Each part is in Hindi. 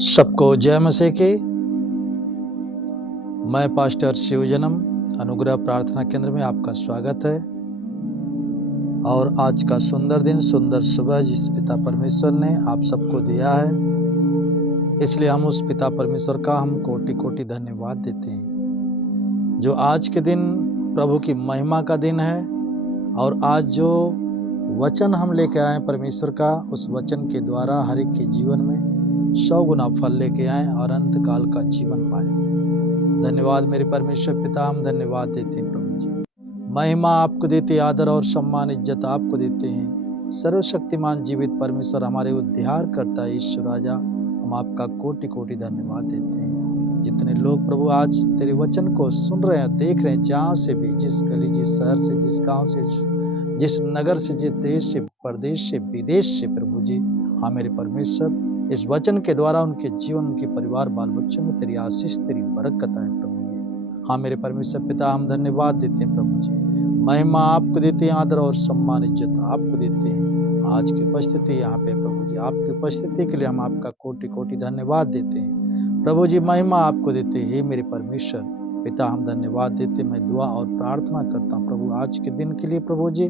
सबको जय मसीह की। मैं पास्टर शिवजनम अनुग्रह प्रार्थना केंद्र में आपका स्वागत है। और आज का सुंदर दिन, सुंदर सुबह जिस पिता परमेश्वर ने आप सबको दिया है, इसलिए हम उस पिता परमेश्वर का हम कोटि कोटि धन्यवाद देते हैं, जो आज के दिन प्रभु की महिमा का दिन है। और आज जो वचन हम लेके आए परमेश्वर का, उस वचन के द्वारा हर एक के जीवन में 100 गुना फल लेके आए और अंत काल का जीवन पाए। धन्यवाद मेरे परमेश्वर पिता, हम धन्यवाद देते हैं प्रभु जी। महिमा आपको देते, आदर और सम्मान इज्जत आपको देते हैं। सर्वशक्तिमान जीवित परमेश्वर, हमारे उद्धार करता है ईश्वर राजा, हम आपका कोटि कोटि धन्यवाद देते हैं। जितने लोग प्रभु आज तेरे वचन को सुन रहे हैं, देख रहे हैं, जहाँ से भी, जिस गली, जिस शहर से, जिस गांव से, जिस नगर से, जिस देश से, प्रदेश से, विदेश से, प्रभु जी, हाँ मेरे परमेश्वर, इस वचन के द्वारा उनके जीवन, उनके परिवार, बाल बच्चों में तेरी आशीष, तेरी बरकत है प्रभु जी। हाँ मेरे परमेश्वर पिता, हम धन्यवाद देते हैं प्रभु जी। महिमा आपको देते हैं, आदर और सम्मान इज्जत आपको देते हैं। आज की उपस्थिति यहाँ पे प्रभु जी, आपकी उपस्थिति के लिए हम आपका कोटि कोटि धन्यवाद देते हैं प्रभु जी। महिमा आपको देते हैं हे मेरे परमेश्वर पिता, हम धन्यवाद देते। मैं दुआ और प्रार्थना करता हूँ प्रभु आज के दिन के लिए प्रभु जी।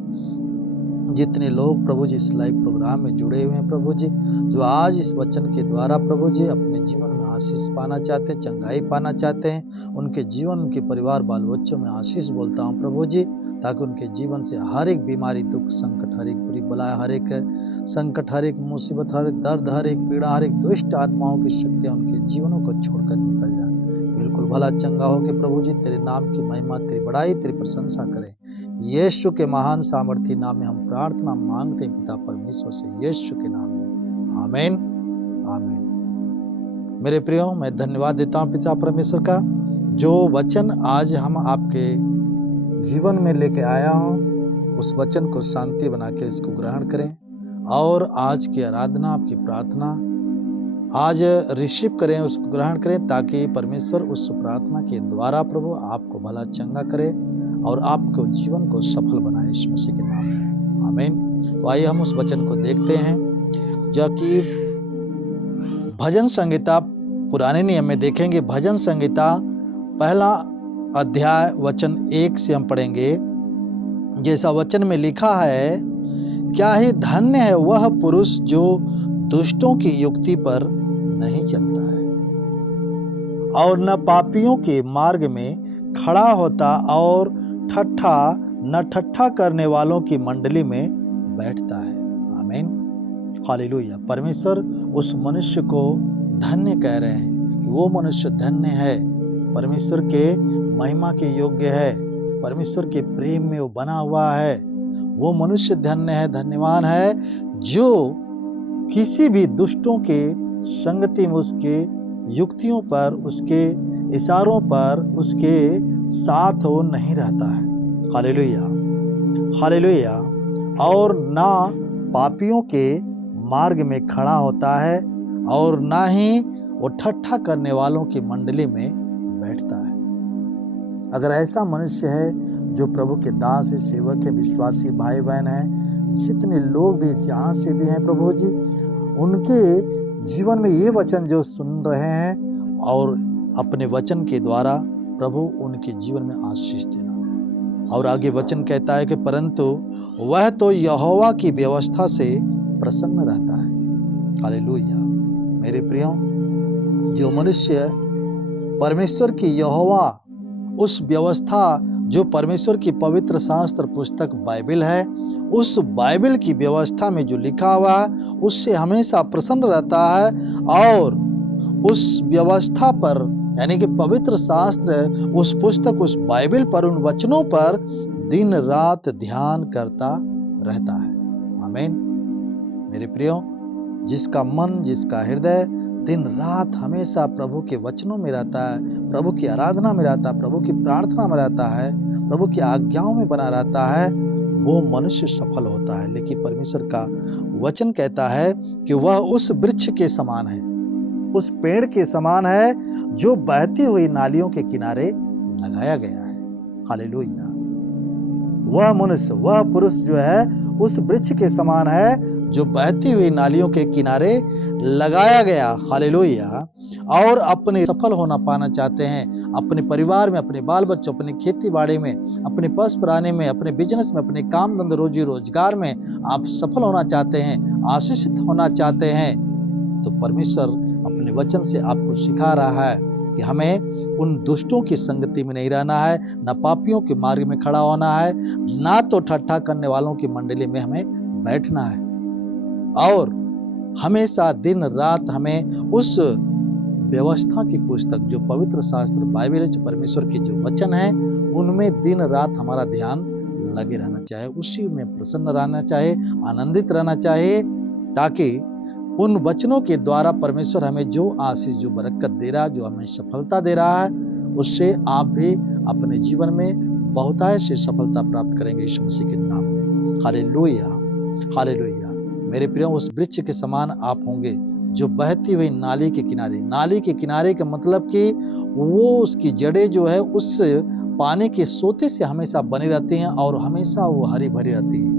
जितने लोग प्रभु जी इस लाइव प्रोग्राम में जुड़े हुए हैं प्रभु जी, जो आज इस वचन के द्वारा प्रभु जी अपने जीवन में आशीष पाना चाहते हैं, चंगाई पाना चाहते हैं, उनके जीवन, उनके परिवार, बाल बच्चों में आशीष बोलता हूँ प्रभु जी, ताकि उनके जीवन से हर एक बीमारी, दुख, संकट, हर एक बुरी बला, हर एक संकट, हर एक मुसीबत, हर एक दर्द, हर एक पीड़ा, हर एक दुष्ट आत्माओं की शक्तियाँ उनके जीवनों को छोड़कर निकल जाए। बिल्कुल भला चंगा हो के प्रभु जी तेरे नाम की महिमा, तेरी बड़ाई, तेरी प्रशंसा करें। यीशु के महान सामर्थी नाम में हम प्रार्थना मांगते हैं पिता परमेश्वर से, यीशु के नाम में, आमीन आमीन। मेरे प्रियो, मैं धन्यवाद देता हूं पिता परमेश्वर का, जो वचन आज हम आपके जीवन में लेके आया हूं, उस वचन को शांति बना के इसको ग्रहण करें और आज की आराधना, आपकी प्रार्थना आज रिसीव करें, उसको ग्रहण करें, ताकि परमेश्वर उस प्रार्थना के द्वारा प्रभु आपको भला चंगा करे और आपको जीवन को सफल बनाए यीशु मसीह के नाम में, आमीन। तो आइए हम उस वचन को देखते हैं, जो कि भजन संहिता पुराने नियम में देखेंगे। भजन संहिता पहला अध्याय वचन 1 से हम पढ़ेंगे। जैसा वचन में लिखा है, क्या ही धन्य है वह पुरुष जो दुष्टों की युक्ति पर नहीं चलता है और न पापियों के मार्ग में खड़ा होता और न ठट्ठा करने वालों की मंडली में बैठता है, आमीन हालेलुया। परमेश्वर उस मनुष्य को धन्य कह रहे हैं कि वो मनुष्य धन्य है, परमेश्वर के महिमा के योग्य है, परमेश्वर के प्रेम में वो बना हुआ है। वो मनुष्य धन्य है, धन्यवान है, जो किसी भी दुष्टों के संगति में, उसके युक्तियों पर, उसके इशारों पर, उसके साथ वो नहीं रहता है, हालेलुया हालेलुया। और ना पापियों के मार्ग में खड़ा होता है और ना ही वो ठट्ठा करने वालों की मंडली में बैठता है। अगर ऐसा मनुष्य है जो प्रभु के दास है, सेवक है, विश्वासी भाई बहन है, जितने लोग भी जहां से भी हैं प्रभु जी, उनके जीवन में ये वचन जो सुन रहे हैं और अपने वचन के द्वारा प्रभु उनके जीवन में आशीष देना। और आगे वचन कहता है कि परंतु वह तो यहोवा की व्यवस्था से प्रसन्न रहता है, हालेलुया। मेरे प्रियो, जो मनुष्य परमेश्वर की यहोवा, उस व्यवस्था जो परमेश्वर की पवित्र शास्त्र पुस्तक बाइबल है, उस बाइबल की व्यवस्था में जो लिखा हुआ है, उससे हमेशा प्रसन्न रहता है और उस व्यवस्था पर, यानी कि पवित्र शास्त्र, उस पुस्तक, उस बाइबल पर, उन वचनों पर दिन रात ध्यान करता रहता है, आमीन। मेरे प्रियो, जिसका मन, जिसका हृदय दिन रात हमेशा प्रभु के वचनों में रहता है, प्रभु की आराधना में रहता है, प्रभु की प्रार्थना में रहता है, प्रभु की आज्ञाओं में बना रहता है, वो मनुष्य सफल होता है। लेकिन परमेश्वर का वचन कहता है कि वह उस वृक्ष के समान है, उस पेड़ के समान है, जो बहती हुई नालियों के किनारे लगाया गया है, हालेलुया। वह मनुष्य, वह पुरुष जो है उस वृक्ष के समान है, जो बहती हुई नालियों के किनारे लगाया गया, हालेलुया, और अपने सफल होना पाना चाहते हैं, अपने परिवार में, अपने बाल बच्चों, अपनी खेती बाड़ी में, अपने पशु प्राणी में, अपने बिजनेस में, अपने काम धंधे रोजी रोजगार में आप सफल होना चाहते हैं, आशीषित होना चाहते हैं, तो परमेश्वर अपने वचन से आपको सिखा रहा है कि हमें उन दुष्टों की संगति में नहीं रहना है, न पापियों के मार्ग में खड़ा होना है, ना तो ठट्ठा करने वालों की मंडली में हमें बैठना है, और हमेशा दिन रात हमें उस व्यवस्था की पुस्तक जो पवित्र शास्त्र बाइबल, जो परमेश्वर के जो वचन है, उनमें दिन रात हमारा ध्यान लगे रहना चाहिए, उसी में प्रसन्न रहना चाहिए, आनंदित रहना चाहिए, ताकि उन वचनों के द्वारा परमेश्वर हमें जो आशीष, जो बरकत दे रहा है, जो हमें सफलता दे रहा है, उससे आप भी अपने जीवन में बहुतायत से सफलता प्राप्त करेंगे यीशु मसीह के नाम में। Hallelujah, hallelujah. मेरे प्रियो, उस वृक्ष के समान आप होंगे जो बहती हुई नाली के किनारे, नाली के किनारे का मतलब कि वो उसकी जड़ें जो है उस पानी के सोते से हमेशा बनी रहती हैं और हमेशा वो हरी भरी रहती है।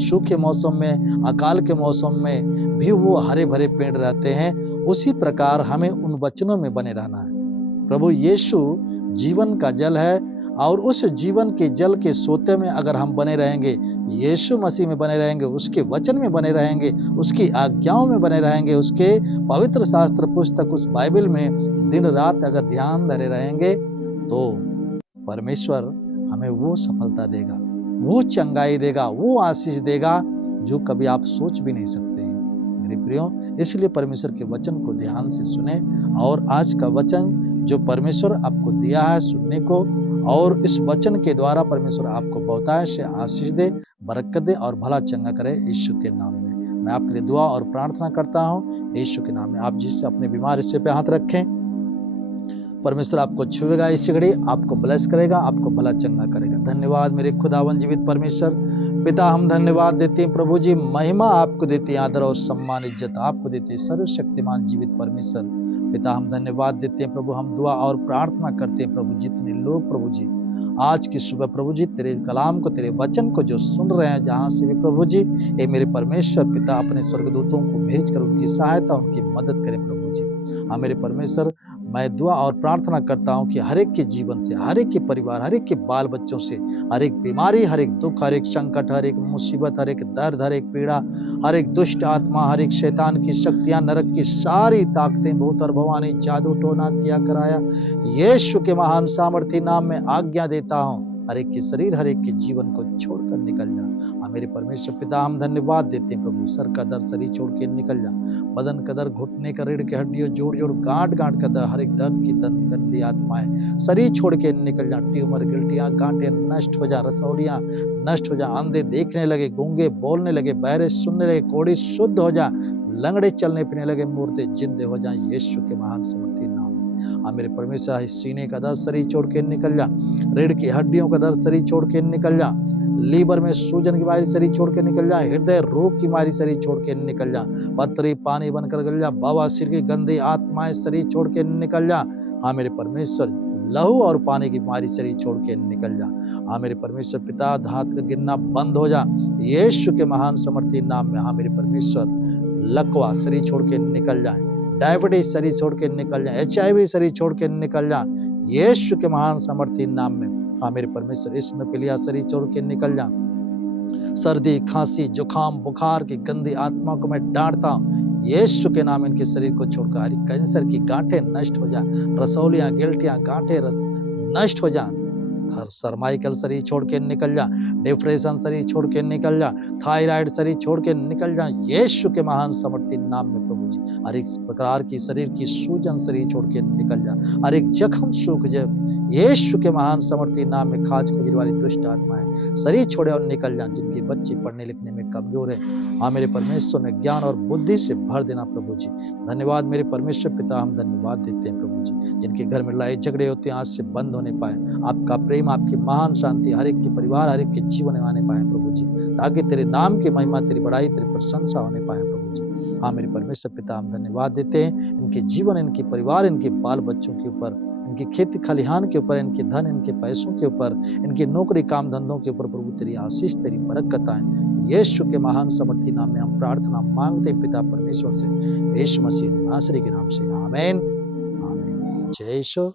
सूखे मौसम में, अकाल के मौसम में भी वो हरे भरे पेड़ रहते हैं। उसी प्रकार हमें उन वचनों में बने रहना है। प्रभु यीशु जीवन का जल है, और उस जीवन के जल के सोते में अगर हम बने रहेंगे, यीशु मसीह में बने रहेंगे, उसके वचन में बने रहेंगे, उसकी आज्ञाओं में बने रहेंगे, उसके पवित्र शास्त्र पुस्तक उस बाइबल में दिन रात अगर ध्यान धरे रहेंगे, तो परमेश्वर हमें वो सफलता देगा, वो चंगाई देगा, वो आशीष देगा जो कभी आप सोच भी नहीं सकते हैं। मेरे प्रियो, इसलिए परमेश्वर के वचन को ध्यान से सुने, और आज का वचन जो परमेश्वर आपको दिया है सुनने को, और इस वचन के द्वारा परमेश्वर आपको बहुतायत से आशीष दे, बरकत दे और भला चंगा करे यीशु के नाम में। मैं आपके लिए दुआ और प्रार्थना करता हूँ यीशु के नाम में। आप जिससे अपने बीमार हिस्से पे हाथ रखें, परमेश्वर आपको छुएगा, इसी घड़ी आपको ब्लेस करेगा, आपको भला चंगा करेगा। धन्यवाद मेरे खुदावन जीवित परमेश्वर पिता, हम धन्यवाद देते हैं प्रभु जी, महिमा आपको देते हैं, आदर और सम्मान इज्जत आपको देते हैं, सर्वशक्तिमान जीवित परमेश्वर पिता, हम धन्यवाद देते हैं प्रभु। हम दुआ और प्रार्थना करते हैं प्रभु, जितने लोग प्रभु जी आज की सुबह प्रभु जी तेरे कलाम को, तेरे वचन को जो सुन रहे हैं, जहां से भी प्रभु जी, ये मेरे परमेश्वर पिता अपने स्वर्गदूतों को भेजकर उनकी सहायता, उनकी मदद करें प्रभु जी। हाँ मेरे परमेश्वर, मैं दुआ और प्रार्थना करता हूँ कि हर एक के जीवन से, हर एक के परिवार, हर एक के बाल बच्चों से हर एक बीमारी, हर एक दुख, हर एक संकट, हर एक मुसीबत, हर एक दर्द, हर एक पीड़ा, हर एक दुष्ट आत्मा, हर एक शैतान की शक्तियां, नरक की सारी ताकतें, भूत और भवानी, जादू टोना किया कराया, यीशु के महान सामर्थी नाम में आज्ञा देता हूँ, हर एक के शरीर, हर एक के जीवन को छोड़कर निकल जा। हाँ मेरे परमेश्वर पिता, हम धन्यवाद देते हैं प्रभु। सर का दर्द शरीर छोड़ के निकल जा, बदन का दर्द, घुटने का, रीढ़ की हड्डियों, जोड़ जोड़, गांठ गांठ का दर्द, हर एक दर्द की गंदी आत्माएं शरीर छोड़ के निकल जा। ट्यूमर, गिल्टियां, गांठें नष्ट हो जा, रसौलियां नष्ट हो जा, अंधे देखने लगे, गूंगे बोलने लगे, बहरे सुनने लगे, कोढ़ी शुद्ध हो जा, लंगड़े चलने फिरने लगे, मुर्दे जिंदे हो जाए यीशु के महान सामर्थी नाम में। हाँ मेरे परमेश्वर, सीने का दर्द शरीर छोड़ के निकल जा, रीढ़ की हड्डियों का दर्द शरीर छोड़ के निकल जा, लीवर में सूजन की बीमारी शरीर छोड़ के निकल जा, हृदय रोग की बीमारी शरीर छोड़ के निकल जा, पथरी पानी बनकर निकल जा, बवासीर की गंदी आत्माएं शरीर छोड़ के निकल जा। हाँ मेरे परमेश्वर, लहू और पानी की बीमारी शरीर छोड़ के निकल जा। हाँ मेरे परमेश्वर पिता, धात का गिरना बंद हो जा यीशु के महान सामर्थी नाम में। हाँ मेरे परमेश्वर, लकवा शरीर छोड़ के निकल जाए, डायबिटीज शरीर छोड़ के निकल जाए, HIV शरीर छोड़ के निकल जा यीशु के महान सामर्थी नाम में। हाँ मेरे परमेश्वर, इसमें पिलिया शरीर छोड़ के निकल जा। सर्दी, खांसी, जुकाम, बुखार की गंदी आत्मा को मैं डांटता हूँ यीशु के नाम, इनके शरीर को छोड़कर। हरी कैंसर की गांठें नष्ट हो जा, रसौलियां, गिल्टियां, गांठें नष्ट हो जा। सरमाइकल शरीर छोड़ के निकल जा, डिप्रेशन शरीर छोड़ के निकल जा, थायराइड शरीर छोड़ के निकल जा यीशु के महान सामर्थी नाम में प्रभु जी। हर एक प्रकार की शरीर की सूजन शरीर छोड़ के निकल जा, हर एक जख्म सूख जा यीशु के महान सामर्थी नाम में। खाज खुजली वाली दुष्ट आत्माएं शरीर छोड़े और निकल जा, जिनके बच्चे पढ़ने लिखने में कमजोर है, हाँ मेरे परमेश्वर ने ज्ञान और बुद्धि से भर देना प्रभु जी। धन्यवाद मेरे परमेश्वर पिता, हम धन्यवाद देते हैं प्रभु जी। जिनके घर में लड़ाई झगड़े होते हैं आज से बंद होने पाए, आपका प्रेम, आपकी महान शांति हर एक के परिवार, हर एक के जीवन में आने पाए प्रभु जी, ताकि तेरे नाम की महिमा, तेरी बड़ाई, तेरी प्रशंसा होने पाए प्रभु जी। हाँ मेरे परमेश्वर पिता, हम धन्यवाद देते हैं इनके जीवन, इनके परिवार, इनके बाल बच्चों के ऊपर, इनकी खेती खलिहान के ऊपर, इनके धन, इनके पैसों के ऊपर, इनकी नौकरी काम धंधों के ऊपर प्रभु तेरी आशीष, तेरी बरकत आए। यीशु के महान समर्थी नाम में हम प्रार्थना मांगते हैं पिता परमेश्वर से, यीशु मसीह नासरी के नाम से, आमीन आमीन। जय यीशु।